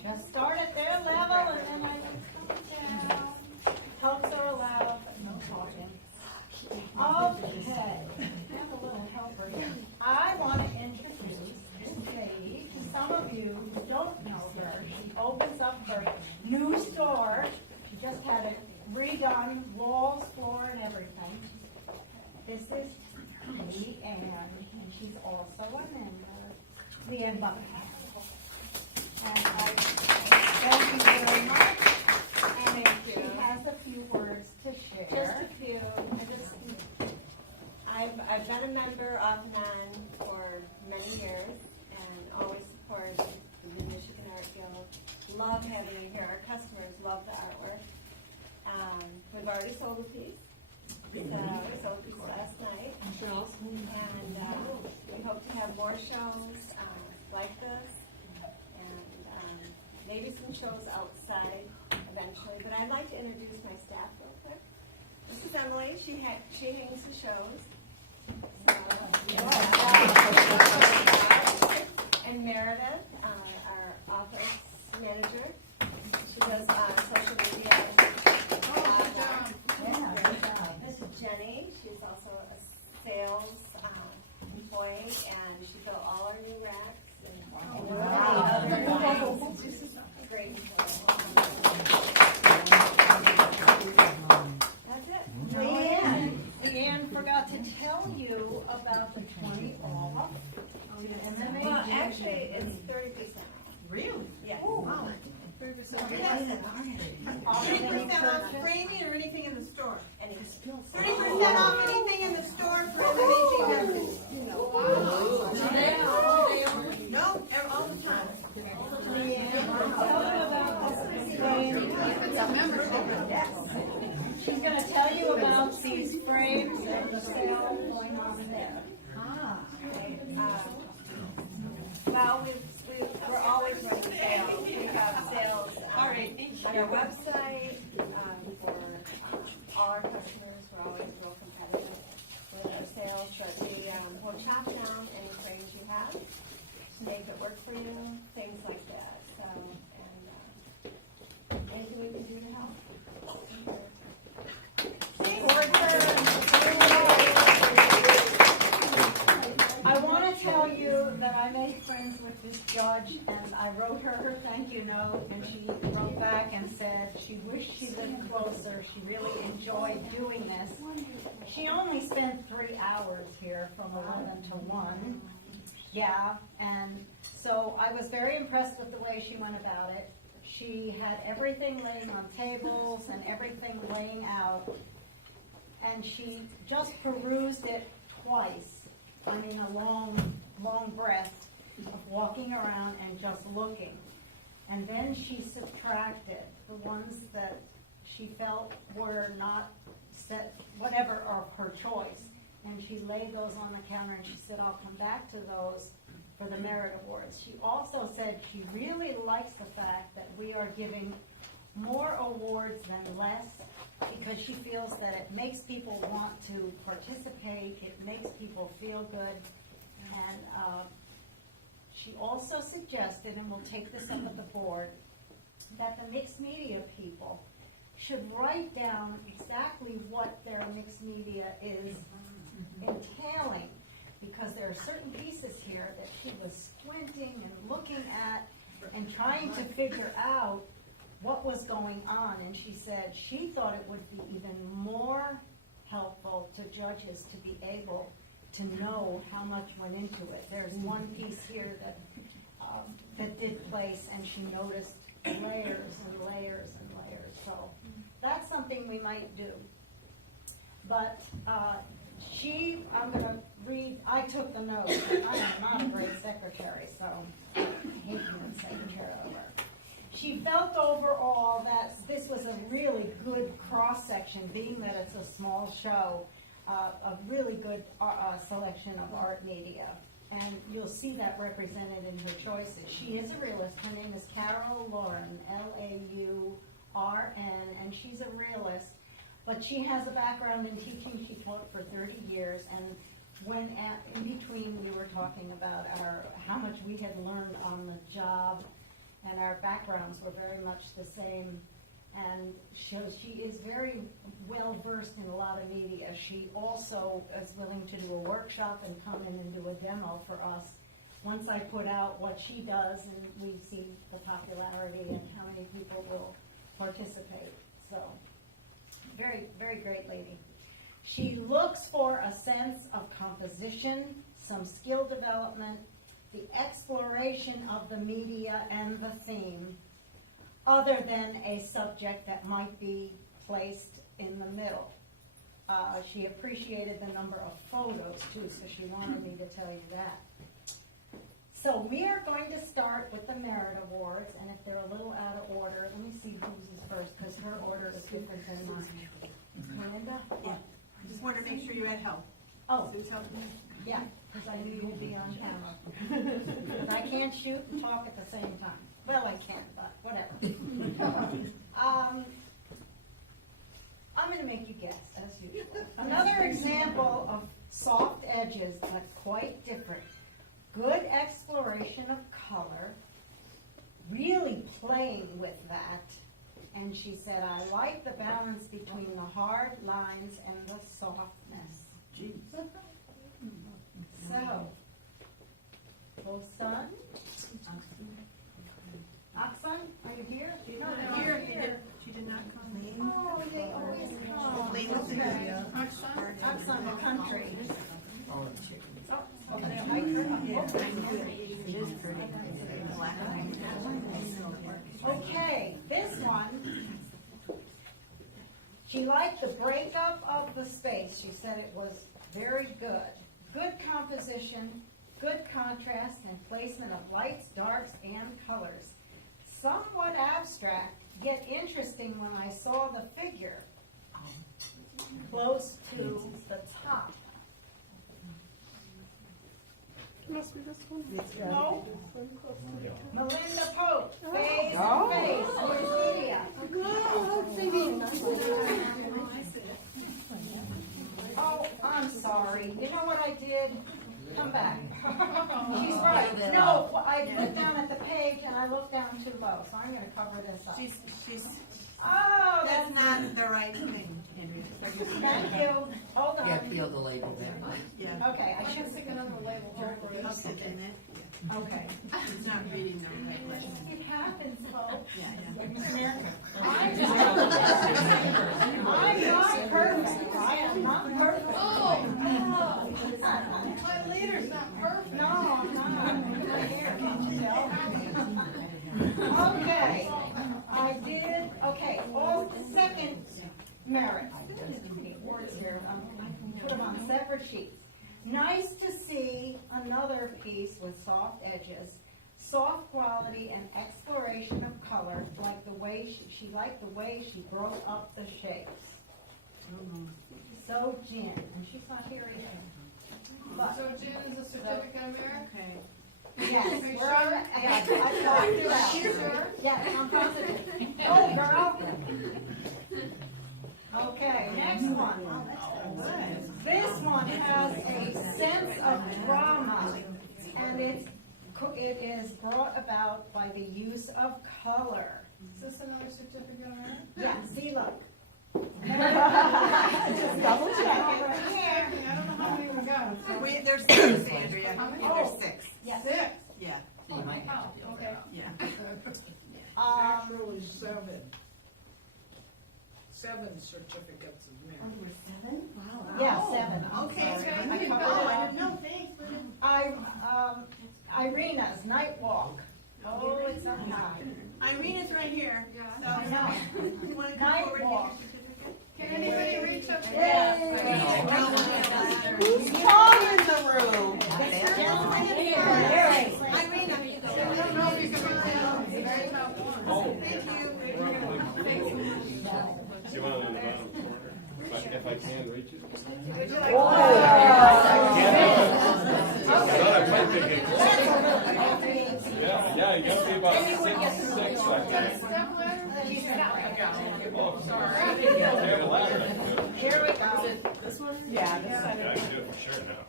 just start at their level and then I come down. Helps are allowed, but no talking. Okay, have a little helper here. I want to introduce this lady to some of you who don't know her. She opens up her new store. She just had it redone, walls, floor, and everything. This is Leanne, and she's also a member. Leanne Buckingham. And I thank you very much. And she has a few words to share. Just a few. I've been a member off and on for many years and always support the Michigan Art Guild. Love having it here. Our customers love the artwork. We've already sold a piece. We sold a piece last night. And we hope to have more shows like this. And maybe some shows outside eventually. But I'd like to introduce my staff real quick. This is Emily. She hangs the shows. And Meredith, our office manager. She does social media. This is Jenny. She's also a sales employee, and she built all our new racks and This is a great employee. That's it. Leanne forgot to tell you about the 20 off. Well, actually, it's 30%. Really? Yes. Wow. 30% off framing or anything in the store? And it's 30% off anything in the store for anything. No, all the time. She's going to tell you about these frames and the sale going on there. Well, we're always running sales. We have sales on our website for all our customers. We're always real competitive with our sales, but we'll chop down any frames you have to make it work for you, things like that. So, and anything we can do to help. I want to tell you that I made friends with this judge, and I wrote her thank you note, and she wrote back and said she wished she lived closer. She really enjoyed doing this. She only spent 3 hours here from 11 to 1. Yeah, and so I was very impressed with the way she went about it. She had everything laying on tables and everything laying out, and she just perused it twice. I mean, a long breath of walking around and just looking. And then she subtracted the ones that she felt were not set, whatever, of her choice. And she laid those on the counter and she said, I'll come back to those for the merit awards. She also said she really likes the fact that we are giving more awards than less, because she feels that it makes people want to participate, it makes people feel good. And she also suggested, and we'll take this up at the board, that the mixed media people should write down exactly what their mixed media is entailing, because there are certain pieces here that she was squinting and looking at and trying to figure out what was going on, and she said she thought it would be even more helpful to judges to be able to know how much went into it. There's one piece here that did place, and she noticed layers and layers and layers. So that's something we might do. But I'm going to read, I took the notes. I am not a great secretary, so I hate being secretary over. She felt overall that this was a really good cross-section, being that it's a small show, a really good selection of art media. And you'll see that represented in her choices. She is a realist. Her name is Carol Lauren, L-A-U-R-N, and she's a realist. But she has a background in teaching. She taught for 30 years, and when in between we were talking about how much we had learned on the job. and our backgrounds were very much the same. And she is very well versed in a lot of media. She also is willing to do a workshop and come in and do a demo for us. Once I put out what she does, and we see the popularity and how many people will participate. So, very, very great lady. She looks for a sense of composition, some skill development, the exploration of the media and the theme, other than a subject that might be placed in the middle. She appreciated the number of photos too, so she wanted me to tell you that. So we are going to start with the Merit Awards, and if they're a little out of order, let me see whose is first, because her order is different than mine. Melinda? Yeah. I just wanted to make sure you had help. Oh, Sue's helping me. yeah, because I knew you would be on camera. 'Cause I can't shoot and talk at the same time. Well, I can, but whatever. I'm gonna make you guess, as usual. Another example of soft edges, but quite different. Good exploration of color, really playing with that. And she said, I like the balance between the hard lines and the softness. Jeez. So, both son? Aksan, are you here? Here. She did not come. Oh, they always come. Lane was Okay. Aksan, the country. Oh, okay, I okay, this one, she liked the breakup of the space. She said it was very good. Good composition, good contrast, and placement of lights, darks, and colors. Somewhat abstract, yet interesting when I saw the figure close to the top. Must be this one. No. Melinda Pope, Face to Face, media. Oh, I'm sorry. You know what I did? Come back. She's right. No, I looked down at the page and I looked down too low, so I'm gonna cover this up. She's, Oh, that's not the right thing, Andrea. Thank you. Hold Yeah, on. peel the label there. Yeah. Okay, I should stick another label over it. I'll stick in it. Okay. She's not reading the right way. It happens, folks. Yeah, I'm not perfect. I am not perfect. My leader's not perfect. No, I'm not. I'm not here, can't you tell? Okay, I did, okay, all second merit. Words here, I put them on separate sheets. Nice to see another piece with soft edges, soft quality and exploration of color, like the way she liked the way she broke up the shapes. So Jen, and she's not here either. But, So Jen is a certificate of merit? Okay. yes, yes, I talked it out. Yes, I'm positive. Oh, girl. Okay, next one. This one has a sense of drama, and it is brought about by the use of color. Is this another certificate of merit? Yeah, see, look. Just double check. I don't know how many we got. There's six, Andrea. Oh. There's six. Yes. Six. Yeah, So you might have Oh, to deal with okay. that. yeah. Actually, seven certificates of merit. Yeah, seven. Okay. Sorry. Okay, I you covered go. it up. Irina's night walk. Oh, it's up high. Irena's right here. Yeah. So, I know. you wanna come Night forward and walk. get your certificate? Can anybody reach up Yay. there? Who's tall in the room? Irina. Irena. I don't know if you can reach out. It's the very top one. Thank you. Do you want it in the bottom corner? If I can reach it? Yeah, you gotta be about 6'6", I think. Step ladder? Oh, sorry. I have a ladder. Here we go. Yeah, I can do it for sure now.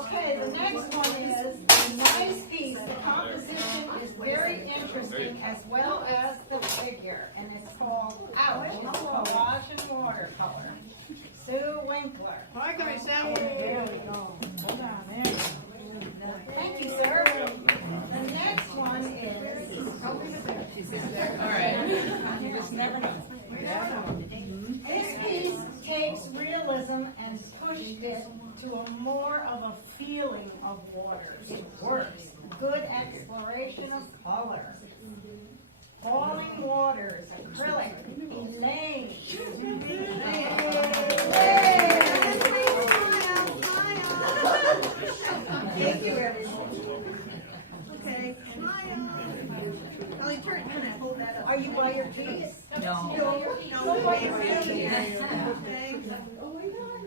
Okay, the next one is a nice piece interesting as well as the figure, and it's called Ouch, it's Colossian watercolor. Sue Winkler. Hi guys, that one. There we go. Hold on, there we go. Thank you, sir. The next one is. All right. You just never know. This piece takes realism and pushed it to a more of a feeling of water. It works. Good exploration of color. Falling Waters, acrylic, Elaine. Thank you, everyone. Okay, smile. Holly, turn, can I hold that up? Are you by your keys? No. No, wait, okay. Oh my God.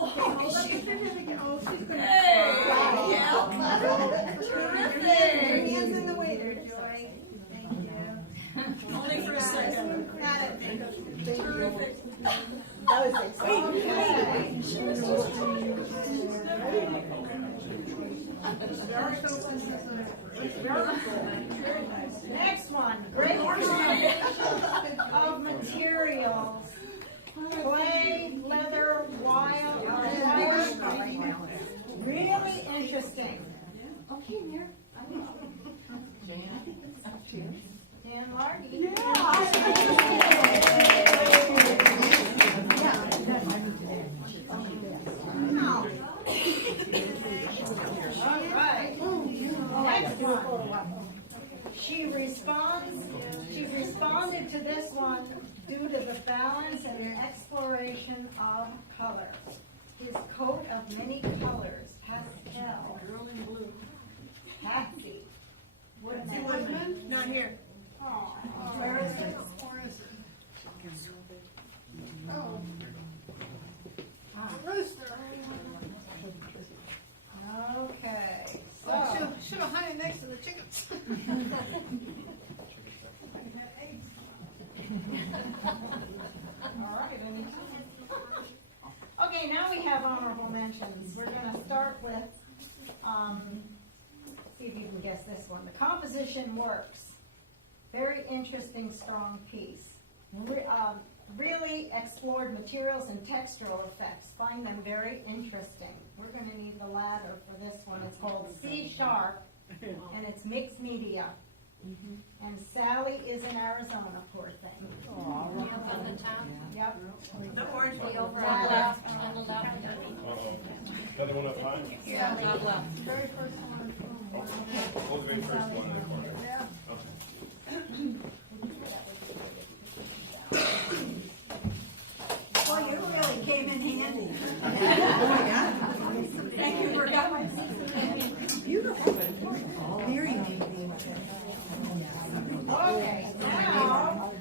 Okay, hold up the certificate. Oh, she's gonna. Your hands in the way there, Joy. Thank you. Only for a second. Got it. Terrific. Next one, great combination of materials. Clay, leather, wire. Really interesting. Okay, Mayor. Dan Largy. All right. Next one. She responded to this one due to the balance and the exploration of color. His coat of many colors, pastel. Girl in blue. Patsy. Woodman. Not here. Where is it? Oh. Rooster. Okay, Oh, so. should have hung it next to the chickens. All right, okay, now we have honorable mentions. We're gonna start with, see if you can guess this one. The Composition Works. Very interesting, strong piece. Really explored materials and textural effects. Find them very interesting. We're gonna need the ladder for this one. It's called C Sharp, and it's mixed media. And Sally is in Arizona, poor thing. Yep. The orange one. Ladder. Another one up high? Very first one. What was the very first one in the corner? Okay. Well, you really came in handy. Thank you for coming. Beautiful. Very Okay, now,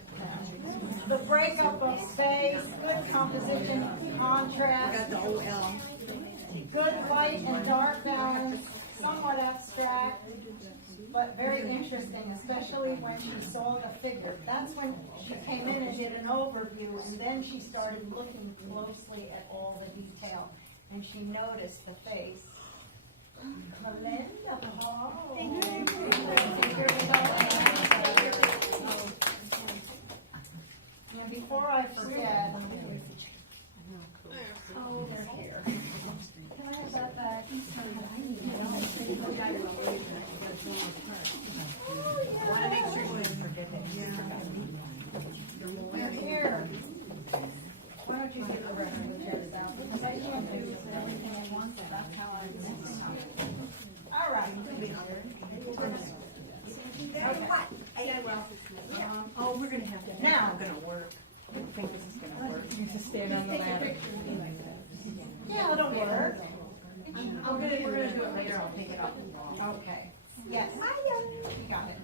the breakup of space, good composition, contrast, the old L. good light and dark balance, somewhat abstract, but very interesting, especially when she saw the figure. That's when she came in and did an overview, and then she started looking closely at all the detail, and she noticed the face. Melinda Hall. And before I forget, oh, they're here. Can I have that back? Want to make sure you didn't forget that. They're here. Why don't you get the rest of the chairs out? Because I can't do everything at once, that's how I do it. All right. Oh, we're gonna have to. Now. It's gonna work. I don't think this is gonna work. Stand on the ladder. Yeah, it'll work. We're gonna do it later, I'll take it off. Okay, yes. You got it.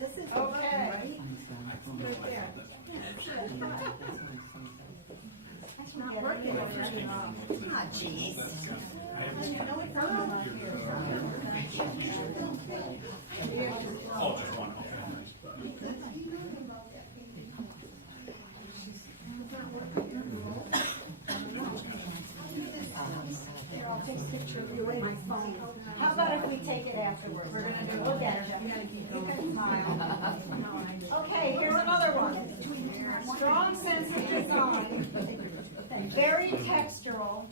This is. Okay. Right there. Not working. Ah, jeez. Oh, just one. Here, I'll take picture of you in my phone. How about if we take it afterwards? We're gonna do, look at you. Keep it smile. Okay, here's another one. Strong sense of design, very textural,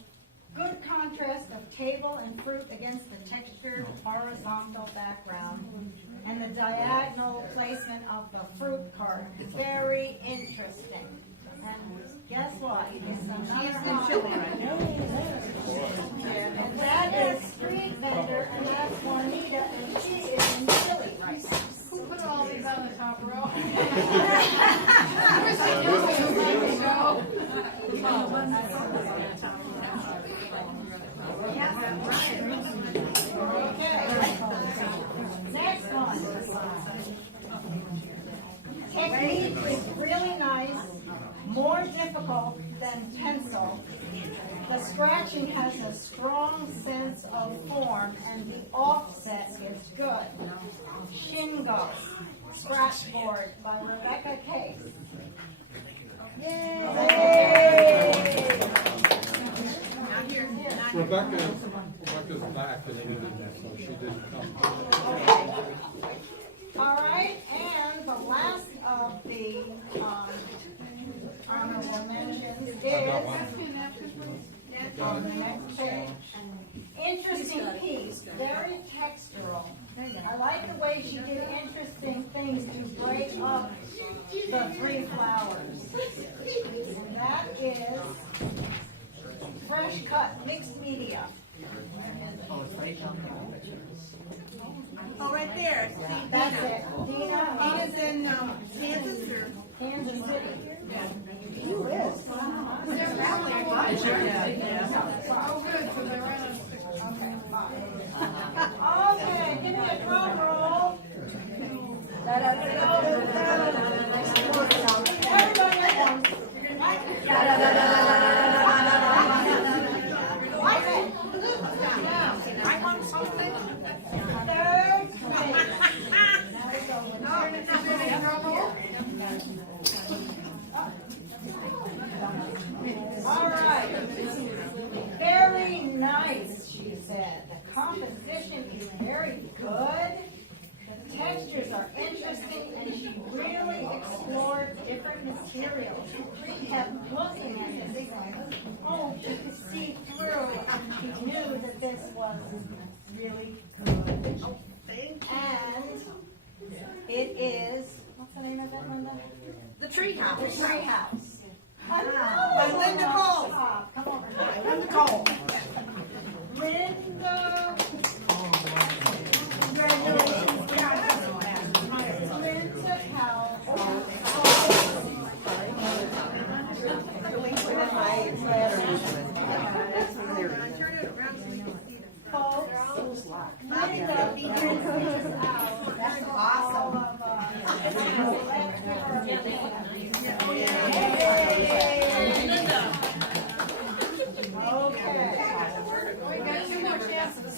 good contrast of table and fruit against the textured horizontal background, and the diagonal placement of the fruit cart. Very interesting. And guess what? It's another holiday. And that is street vendor, and that's Juanita, and she is in Chile right now. Who put all these on the top row? Kristen, you're the show. Next one. Technique is really nice, more difficult than pencil. The scratching has a strong sense of form and the offset is good. Shingo, scratch board by Rebecca Case. Yay! Rebecca's back this minute, so she didn't come. All right, and the last of the honorable mentions is on the next page. Interesting piece, very textural. I like the way she did interesting things to break up the three flowers. And that is fresh cut mixed media. Oh, right there. See, That's Dina. it. Dina, Dina's in, Kansas or? Kansas City. Oh, good, because I ran out of pictures. Okay, give me a drum roll. Everybody at once. Like it. Now, I want something. third place. Now we go with all right. Very nice, she said. The composition is very good. The textures are interesting, and she really explored different materials. She kept looking at this going, oh, she could see through, and she knew that this was really good. And it is, what's the name of that, Linda? The tree The house. Tree House. By Linda Cole. Come over here. Linda Cole. Linda. Congratulations. Linda Powell. Folks, Linda figures this out. That's awesome. Okay. We got two more chances.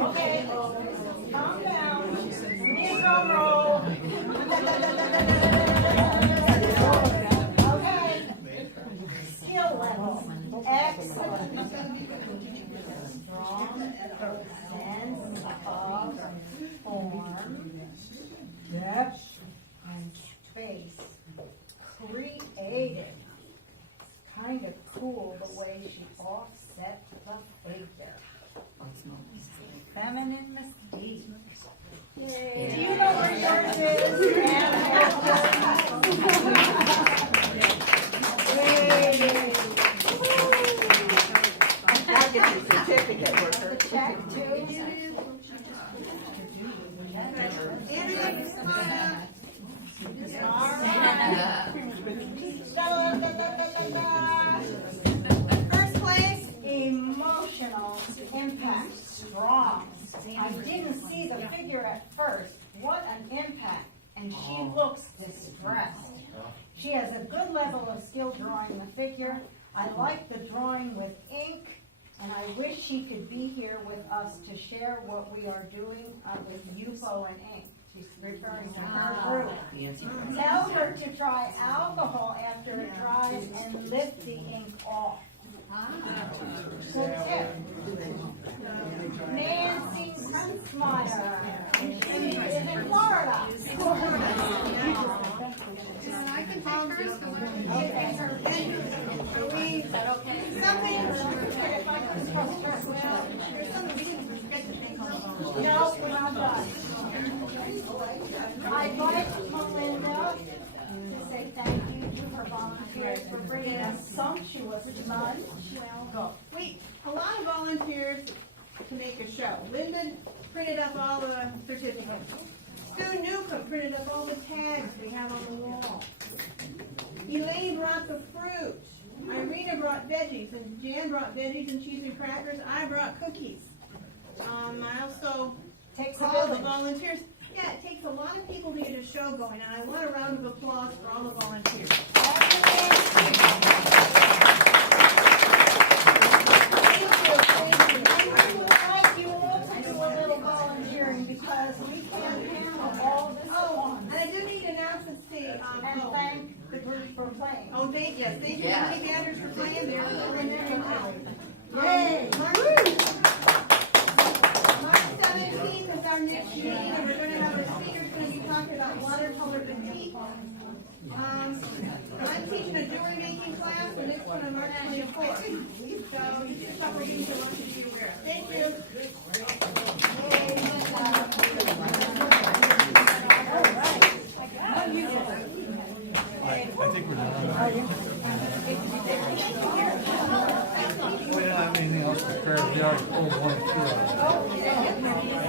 Okay, calm down. Knee drum roll. Okay. Skill level, excellent. Strong sense of form, depth, and space. Creative. Kind of cool the way she offset the figure. Feminine mystique. Do you know where yours is? Yay. I'll get your certificate, worker. Check two. All right. First place, emotional impact, strong. I didn't see the figure at first. What an impact. And she looks distressed. She has a good level of skill drawing the figure. I like the drawing with ink And I wish she could be here with us to share what we are doing with UFO and ink. She's referring to her group. Tell her to try alcohol after it dries and lift the ink off. Good tip. Nancy Kunstmeyer, she is in Florida. I can take hers. No, we're not done. I'd like Melinda to say thank you to her volunteers for bringing us sumptuous lunch. Go. Wait, a lot of volunteers to make a show. Linda printed up all the certificates. Stu Newcomb printed up all the tags we have on the wall. Elaine brought the fruit. Irina brought veggies, and Jan brought veggies and cheese and crackers. I brought cookies. I also Takes a called the village. volunteers. Yeah, it takes a lot of people to get a show going, and I want a round of applause for all the volunteers. Thank you. I would like you all to do a little volunteering because we can't handle all this at Oh, once. and I do need to announce and say, And thank the group for playing. oh, thank you, Honey Badgers for playing there. Yay! March 17th is our next meeting, and we're gonna have our speakers gonna be talking about watercolor batik. I'm teaching a jewelry making class, and it's on March 24th. So, just what we're getting to want you to be aware of. Thank you. I think we're done. We don't have anything else prepared. We already pulled one, two out.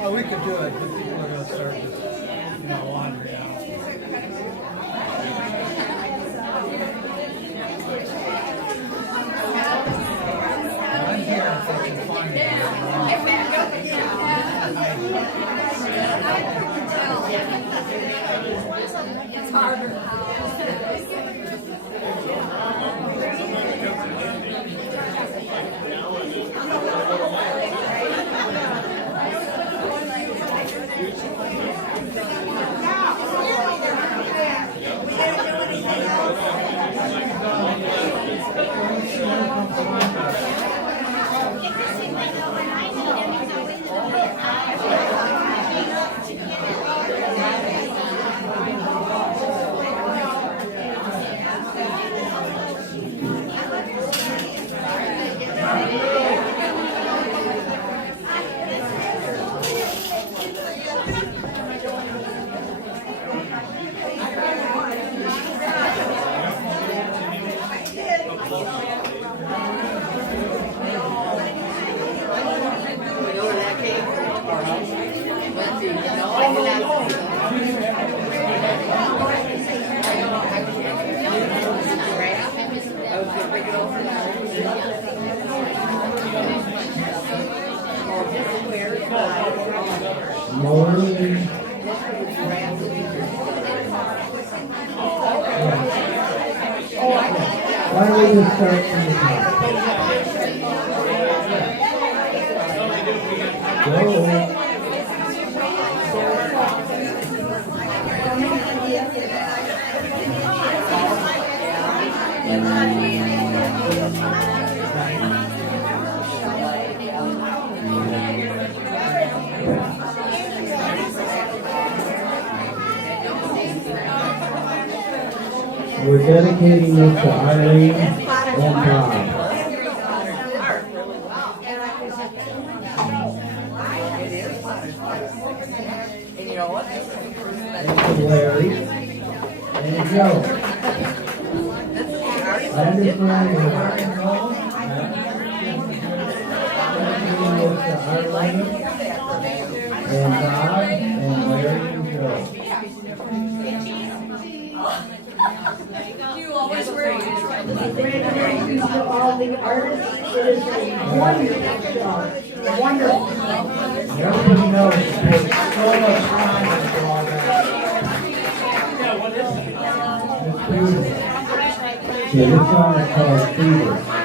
Oh, we could do it, but people are gonna start just, wandering out. I'm here if I can find it. It's harder. Why don't we just start from the top? Go. We're dedicating this to Arlene and Bob. And you know what? And to Larry and Joe. I understand you're working on this to Arlene and Bob and Larry and Joe. You always wear it. Congratulations to all the artists. It is a wonderful show. Wonderful. Everybody knows it takes so much time to do all that. It's beautiful. So this song is called Fever.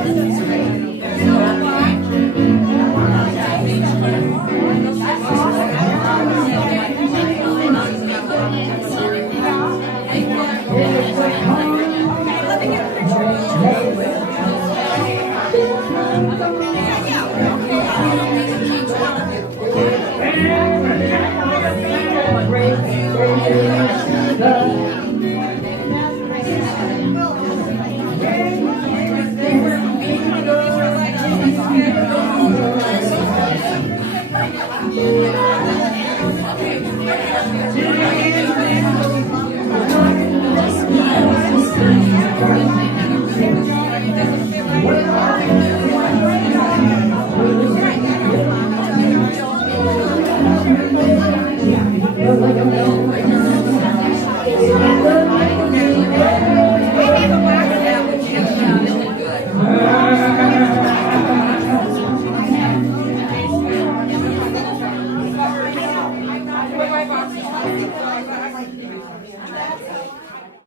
Thank you.